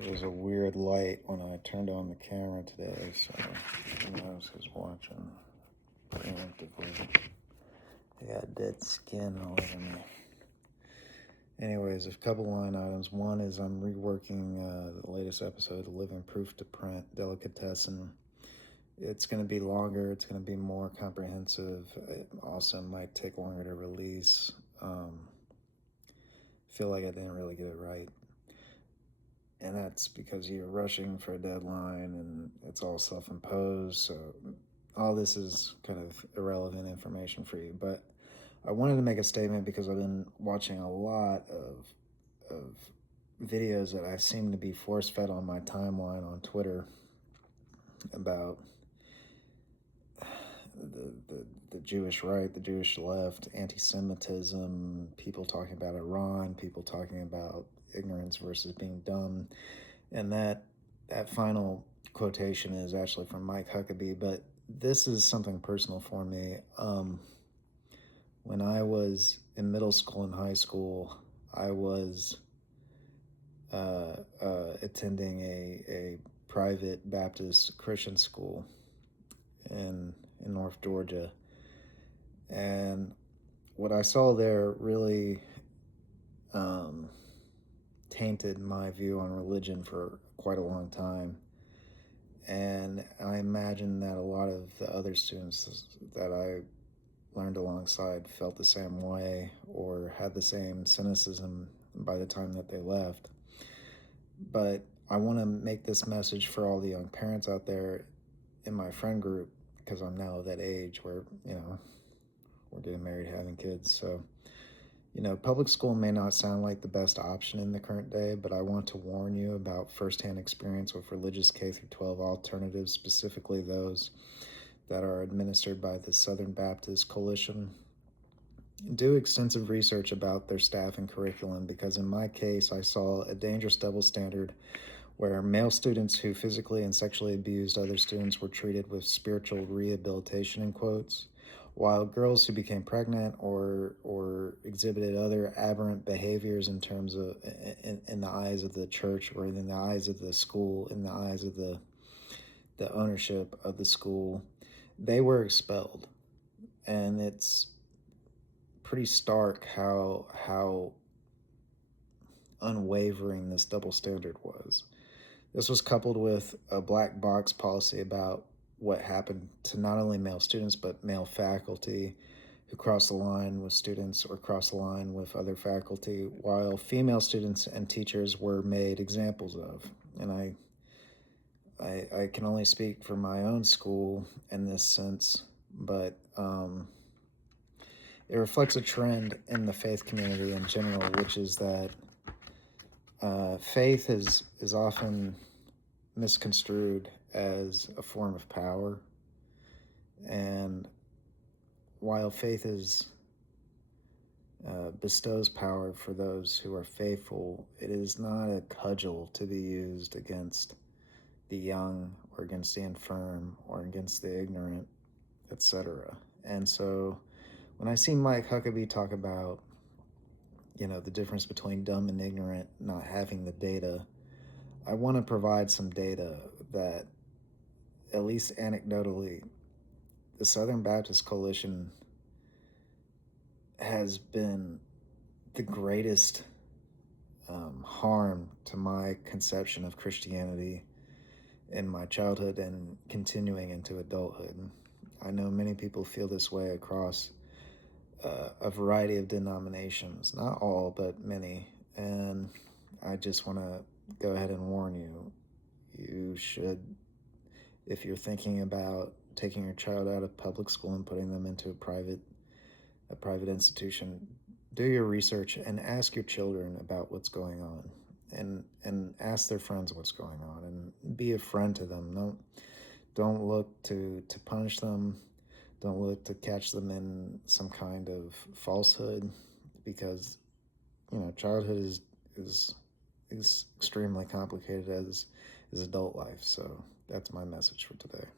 There was a weird light when I turned on the camera today, so who knows who's watching preemptively. I got dead skin all over me. Anyways, a couple line items. One is I'm reworking the latest episode of LivingProof2Print, Delicatessen. It's going to be longer. It's going to be more comprehensive. It also might take longer to release. Feel like I didn't really get it right. And that's because you're rushing for a deadline and it's all self-imposed. So all this is kind of irrelevant information for you. But I wanted to make a statement because I've been watching a lot of videos that I seem to be force-fed on my timeline on Twitter about the Jewish right, the Jewish left, anti-Semitism, people talking about Iran, people talking about ignorance versus being dumb. And that final quotation is actually from Mike Huckabee, but this is something personal for me. When I was in middle school and high school, I was attending a private Baptist Christian school in North Georgia. And what I saw there really tainted my view on religion for quite a long time. And I imagine that a lot of the other students that I learned alongside felt the same way or had the same cynicism by the time that they left. But I want to make this message for all the young parents out there in my friend group, because I'm now at that age where, we're getting married, having kids. So, public school may not sound like the best option in the current day, but I want to warn you about firsthand experience with religious K-12 alternatives, specifically those that are administered by the Southern Baptist Coalition. Do extensive research about their staff and curriculum, because in my case, I saw a dangerous double standard where male students who physically and sexually abused other students were treated with spiritual rehabilitation, in quotes, while girls who became pregnant or exhibited other aberrant behaviors in terms of in the eyes of the church or in the eyes of the school, in the eyes of the ownership of the school, they were expelled. And it's pretty stark how unwavering this double standard was. This was coupled with a black box policy about what happened to not only male students, but male faculty who crossed the line with students or crossed the line with other faculty, while female students and teachers were made examples of. And I can only speak for my own school in this sense, but it reflects a trend in the faith community in general, which is that faith is often misconstrued as a form of power. And while faith bestows power for those who are faithful, it is not a cudgel to be used against the young or against the infirm or against the ignorant, etc. And so when I see Mike Huckabee talk about, the difference between dumb and ignorant, not having the data, I want to provide some data that, at least anecdotally, the Southern Baptist Coalition has been the greatest harm to my conception of Christianity in my childhood and continuing into adulthood. I know many people feel this way across a variety of denominations, not all, but many. And I just want to go ahead and warn you, you should, if you're thinking about taking your child out of public school and putting them into a private institution, do your research and ask your children about what's going on, and ask their friends what's going on, and be a friend to them. Don't look to punish them. Don't look to catch them in some kind of falsehood, because childhood is extremely complicated as adult life. So that's my message for today.